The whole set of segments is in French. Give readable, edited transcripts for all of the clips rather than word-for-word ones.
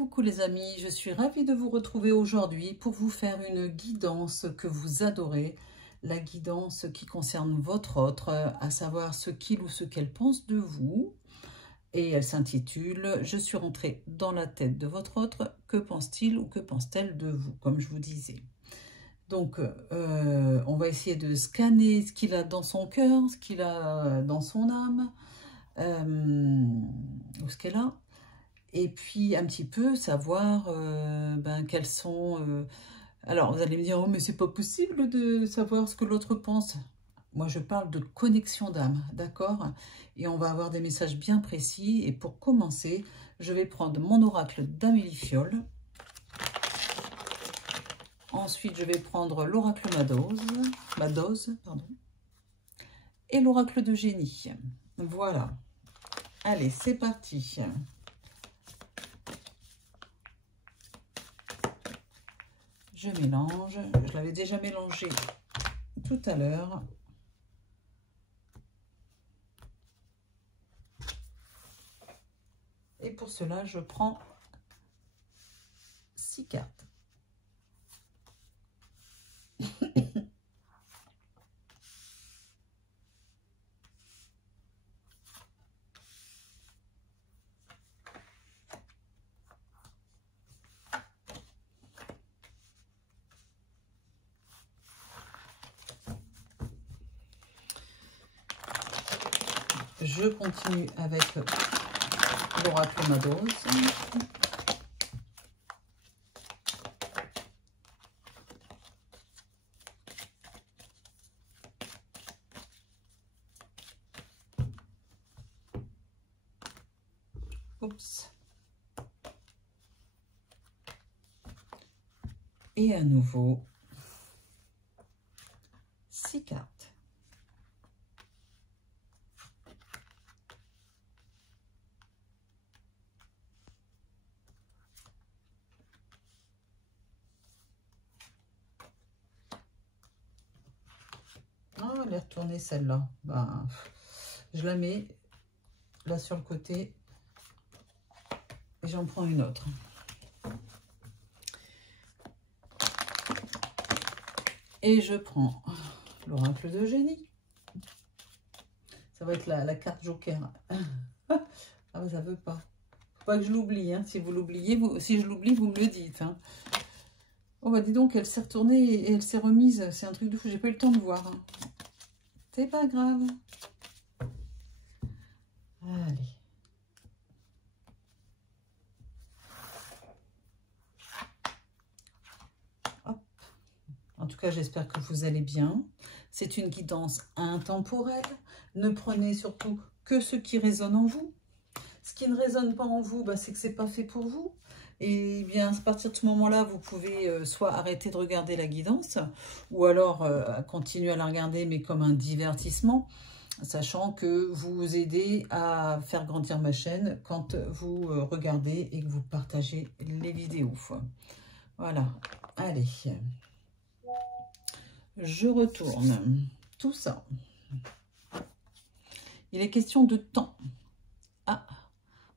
Coucou les amis, je suis ravie de vous retrouver aujourd'hui pour vous faire une guidance que vous adorez, la guidance qui concerne votre autre, à savoir ce qu'il ou ce qu'elle pense de vous. Et elle s'intitule « Je suis rentrée dans la tête de votre autre, que pense-t-il ou que pense-t-elle de vous ?» comme je vous disais. Donc, on va essayer de scanner ce qu'il a dans son cœur, ce qu'il a dans son âme, ou ce qu'elle a. Et puis, un petit peu savoir quels sont... Alors, vous allez me dire, oh, mais c'est pas possible de savoir ce que l'autre pense. Moi, je parle de connexion d'âme, d'accord? Et on va avoir des messages bien précis. Et pour commencer, je vais prendre mon oracle d'Amélie Fiole. Ensuite, je vais prendre l'oracle Madoz, pardon, et l'oracle de génie. Voilà. Allez, c'est parti. Je mélange. Je l'avais déjà mélangé tout à l'heure. Et pour cela, je prends 6 cartes. Je continue avec l'oracle Madoz. Oups. Et à nouveau, 6 cartes. Ah, elle est retournée celle-là. Ben, je la mets là sur le côté et j'en prends une autre. Et je prends l'oracle de génie. Ça va être la carte joker. Ah, ça veut pas. Faut pas que je l'oublie. Hein. Si vous l'oubliez, si je l'oublie, vous me le dites. Hein. Oh bah dis donc, elle s'est retournée et elle s'est remise. C'est un truc de fou. J'ai pas eu le temps de voir. Hein. C'est pas grave. Allez. Hop. En tout cas, j'espère que vous allez bien. C'est une guidance intemporelle. Ne prenez surtout que ce qui résonne en vous. Ce qui ne résonne pas en vous, bah, c'est que c'est pas fait pour vous. Et bien, à partir de ce moment-là, vous pouvez soit arrêter de regarder la guidance, ou alors continuer à la regarder, mais comme un divertissement, sachant que vous aidez à faire grandir ma chaîne quand vous regardez et que vous partagez les vidéos. Voilà, allez. Je retourne tout ça. Il est question de temps. Ah,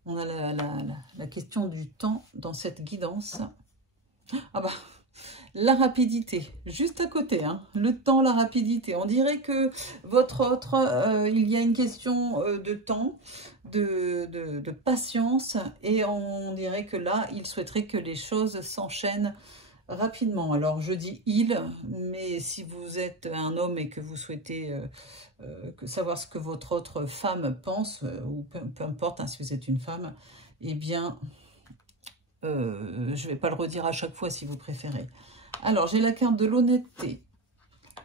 on a la question du temps dans cette guidance. Ah bah, la rapidité, juste à côté, hein. Le temps, la rapidité. On dirait que votre autre, il y a une question de temps, de patience, et on dirait que là, il souhaiterait que les choses s'enchaînent rapidement. Alors, je dis « il », mais si vous êtes un homme et que vous souhaitez savoir ce que votre autre femme pense, ou peu importe, hein, si vous êtes une femme, eh bien, je ne vais pas le redire à chaque fois si vous préférez. Alors, j'ai la carte de l'honnêteté,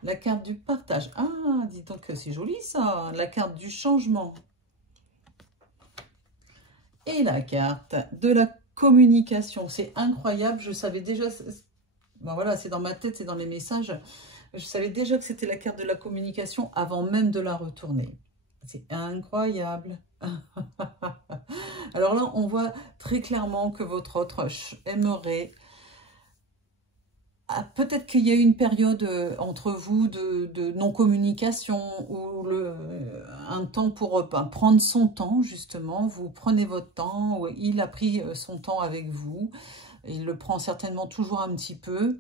la carte du partage. Ah, dis donc, c'est joli ça. La carte du changement. Et la carte de la communication. C'est incroyable, je savais déjà... Ben voilà, c'est dans ma tête, c'est dans les messages. Je savais déjà que c'était la carte de la communication avant même de la retourner. C'est incroyable. Alors là, on voit très clairement que votre autre aimerait peut-être qu'il y a eu une période entre vous de non-communication ou un temps pour prendre son temps, justement. Vous prenez votre temps, ou il a pris son temps avec vous. Il le prend certainement toujours un petit peu.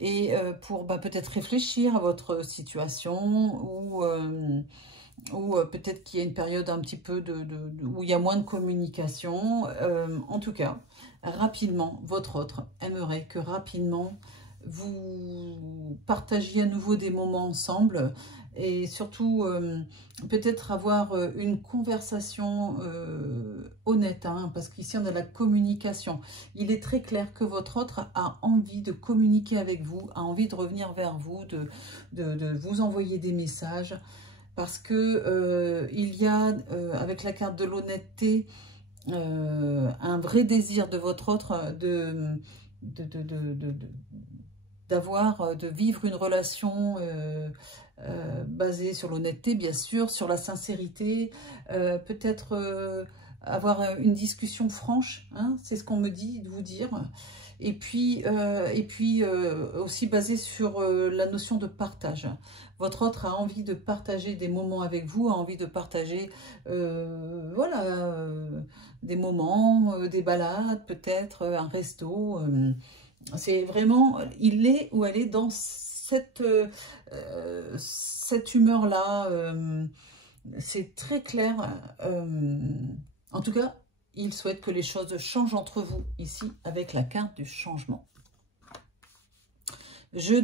Et pour peut-être réfléchir à votre situation ou peut-être qu'il y a une période un petit peu où il y a moins de communication. En tout cas, rapidement, votre autre aimerait que rapidement, vous partagiez à nouveau des moments ensemble et surtout peut-être avoir une conversation honnête, hein, parce qu'ici on a la communication. Il est très clair que votre autre a envie de communiquer avec vous, a envie de revenir vers vous, de vous envoyer des messages, parce que il y a avec la carte de l'honnêteté un vrai désir de votre autre de vivre une relation basée sur l'honnêteté, bien sûr, sur la sincérité, peut-être avoir une discussion franche, hein, c'est ce qu'on me dit de vous dire, et puis aussi basée sur la notion de partage. Votre autre a envie de partager des moments avec vous, a envie de partager voilà, des moments, des balades, peut-être un resto. C'est vraiment, il est ou elle est dans cette humeur-là. C'est très clair. En tout cas, il souhaite que les choses changent entre vous, ici, avec la carte du changement. Je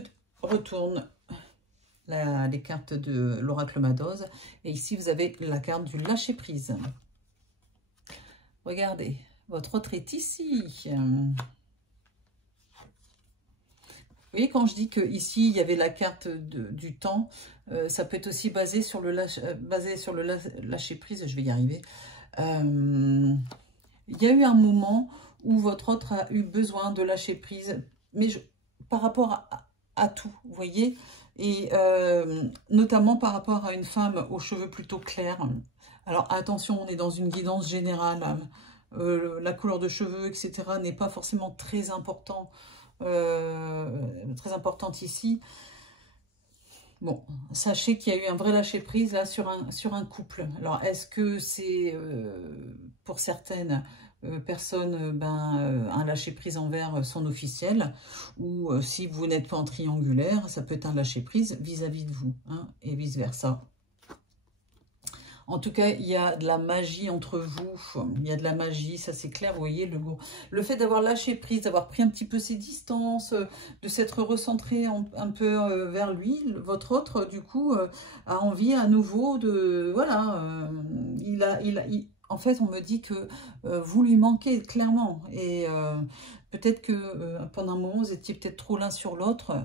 retourne les cartes de l'oracle Madoz. Et ici, vous avez la carte du lâcher-prise. Regardez, votre autre est ici. Vous voyez, quand je dis qu'ici, il y avait la carte du temps, ça peut être aussi basé sur le lâcher-prise. Je vais y arriver. Il y a eu un moment où votre autre a eu besoin de lâcher prise, mais par rapport à tout, vous voyez, et notamment par rapport à une femme aux cheveux plutôt clairs. Alors attention, on est dans une guidance générale, la couleur de cheveux, etc. n'est pas forcément très important, très importante ici. Bon, sachez qu'il y a eu un vrai lâcher-prise là sur un couple. Alors, est-ce que c'est pour certaines personnes un lâcher-prise envers son officiel, ou si vous n'êtes pas en triangulaire, ça peut être un lâcher-prise vis-à-vis de vous, hein, et vice-versa. En tout cas, il y a de la magie entre vous, il y a de la magie, ça c'est clair, vous voyez, le fait d'avoir lâché prise, d'avoir pris un petit peu ses distances, de s'être recentré un peu vers lui, votre autre, du coup, a envie à nouveau de, voilà, en fait, on me dit que vous lui manquez clairement, et peut-être que pendant un moment, vous étiez peut-être trop l'un sur l'autre,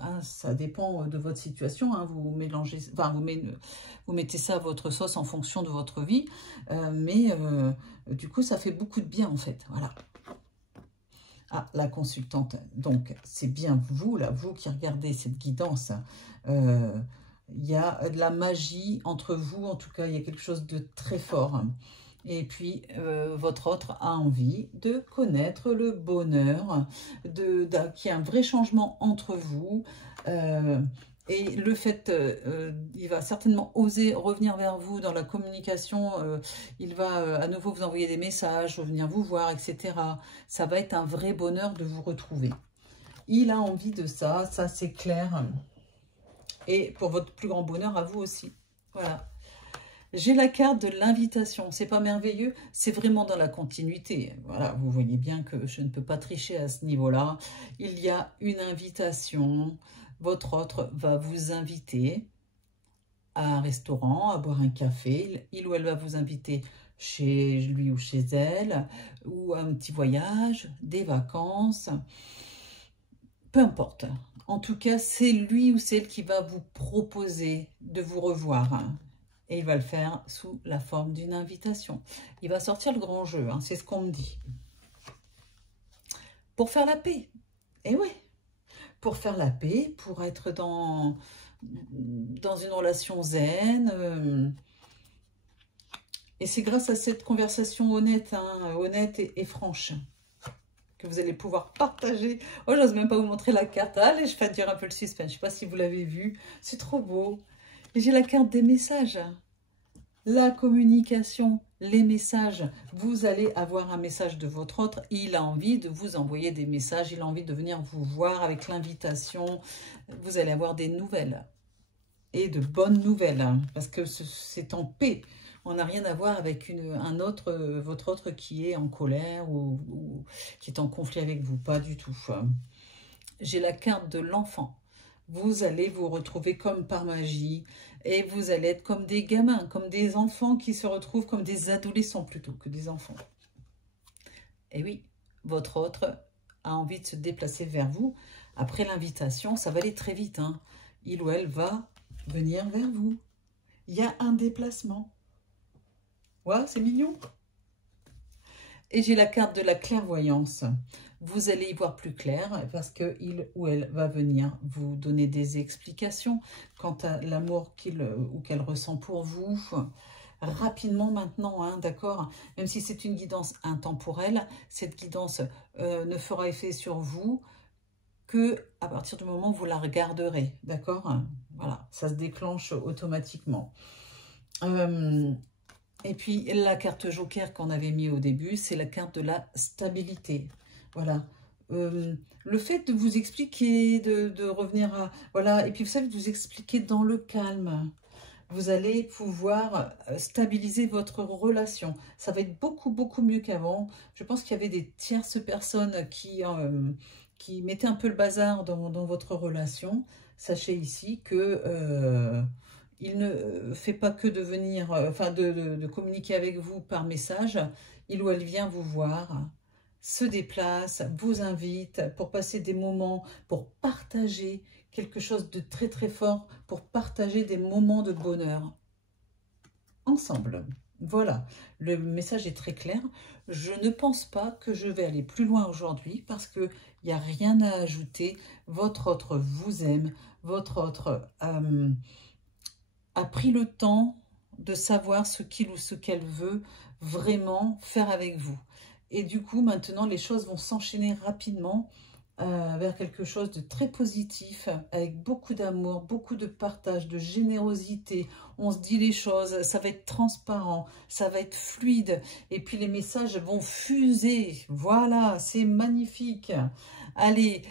hein, ça dépend de votre situation, hein, vous mélangez, enfin, vous mettez ça à votre sauce en fonction de votre vie, mais du coup, ça fait beaucoup de bien en fait, voilà. Ah, la consultante, donc c'est bien vous, là, vous qui regardez cette guidance, il y a de la magie entre vous, en tout cas, il y a quelque chose de très fort. Et puis, votre autre a envie de connaître le bonheur, qu'il y ait un vrai changement entre vous. Et le fait, il va certainement oser revenir vers vous dans la communication. Il va à nouveau vous envoyer des messages, venir vous voir, etc. Ça va être un vrai bonheur de vous retrouver. Il a envie de ça, ça c'est clair. Et pour votre plus grand bonheur à vous aussi. Voilà. J'ai la carte de l'invitation. C'est pas merveilleux? C'est vraiment dans la continuité. Voilà, vous voyez bien que je ne peux pas tricher à ce niveau-là. Il y a une invitation. Votre autre va vous inviter à un restaurant, à boire un café. Il ou elle va vous inviter chez lui ou chez elle, ou à un petit voyage, des vacances. Peu importe. En tout cas, c'est lui ou celle qui va vous proposer de vous revoir. Et il va le faire sous la forme d'une invitation. Il va sortir le grand jeu, hein, c'est ce qu'on me dit. Pour faire la paix. Et oui, pour faire la paix, pour être dans une relation zen. Et c'est grâce à cette conversation honnête, hein, honnête et franche, que vous allez pouvoir partager. Oh, j'ose même pas vous montrer la carte. Allez, je fais dire un peu le suspense. Je sais pas si vous l'avez vu. C'est trop beau. Et j'ai la carte des messages. La communication, les messages. Vous allez avoir un message de votre autre. Il a envie de vous envoyer des messages. Il a envie de venir vous voir avec l'invitation. Vous allez avoir des nouvelles. Et de bonnes nouvelles. Hein, parce que c'est en paix. On n'a rien à voir avec votre autre qui est en colère ou qui est en conflit avec vous. Pas du tout. J'ai la carte de l'enfant. Vous allez vous retrouver comme par magie et vous allez être comme des gamins, comme des enfants qui se retrouvent comme des adolescents plutôt que des enfants. Et oui, votre autre a envie de se déplacer vers vous. Après l'invitation, ça va aller très vite. Hein. Il ou elle va venir vers vous. Il y a un déplacement. Ouais, c'est mignon. Et j'ai la carte de la clairvoyance. Vous allez y voir plus clair parce qu'il ou elle va venir vous donner des explications quant à l'amour qu'il ou qu'elle ressent pour vous. Rapidement maintenant, hein, d'accord? Même si c'est une guidance intemporelle, cette guidance ne fera effet sur vous que à partir du moment où vous la regarderez, d'accord? Voilà, ça se déclenche automatiquement. Et puis, la carte joker qu'on avait mis au début, c'est la carte de la stabilité. Voilà. Le fait de vous expliquer, de revenir à... Voilà. Et puis, vous savez, de vous expliquer dans le calme. Vous allez pouvoir stabiliser votre relation. Ça va être beaucoup, beaucoup mieux qu'avant. Je pense qu'il y avait des tierces personnes qui mettaient un peu le bazar dans votre relation. Sachez ici que... il ne fait pas que de venir, de communiquer avec vous par message. Il ou elle vient vous voir, se déplace, vous invite pour passer des moments, pour partager quelque chose de très très fort, pour partager des moments de bonheur ensemble. Voilà, le message est très clair. Je ne pense pas que je vais aller plus loin aujourd'hui parce qu'il n'y a rien à ajouter. Votre autre vous aime, votre autre... a pris le temps de savoir ce qu'il ou ce qu'elle veut vraiment faire avec vous. Et du coup, maintenant, les choses vont s'enchaîner rapidement vers quelque chose de très positif, avec beaucoup d'amour, beaucoup de partage, de générosité. On se dit les choses, ça va être transparent, ça va être fluide. Et puis, les messages vont fuser. Voilà, c'est magnifique. Allez,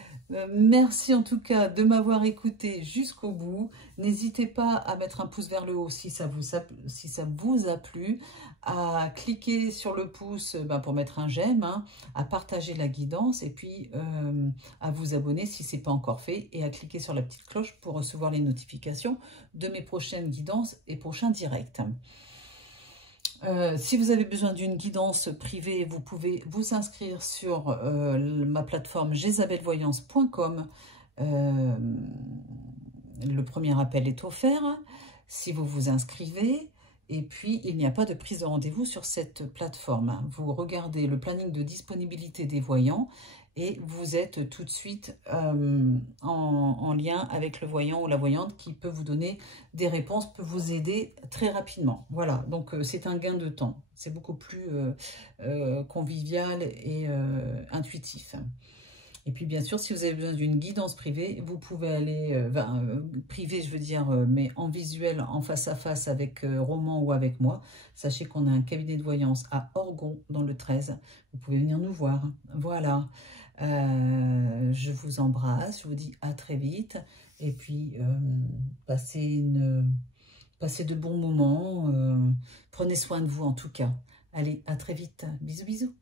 merci en tout cas de m'avoir écouté jusqu'au bout. N'hésitez pas à mettre un pouce vers le haut si ça vous a plu, à cliquer sur le pouce pour mettre un j'aime, hein, à partager la guidance et puis à vous abonner si ce n'est pas encore fait et à cliquer sur la petite cloche pour recevoir les notifications de mes prochaines guidances et prochains directs. Si vous avez besoin d'une guidance privée, vous pouvez vous inscrire sur ma plateforme jezabelvoyance.com. Le premier appel est offert si vous vous inscrivez. Et puis, il n'y a pas de prise de rendez-vous sur cette plateforme. Vous regardez le planning de disponibilité des voyants et vous êtes tout de suite en lien avec le voyant ou la voyante qui peut vous donner des réponses, peut vous aider très rapidement. Voilà, donc c'est un gain de temps. C'est beaucoup plus convivial et intuitif. Et puis, bien sûr, si vous avez besoin d'une guidance privée, vous pouvez aller, privée, je veux dire, mais en visuel, en face à face avec Roman ou avec moi. Sachez qu'on a un cabinet de voyance à Orgon, dans le 13. Vous pouvez venir nous voir. Voilà. Je vous embrasse. Je vous dis à très vite. Et puis, passez de bons moments. Prenez soin de vous, en tout cas. Allez, à très vite. Bisous, bisous.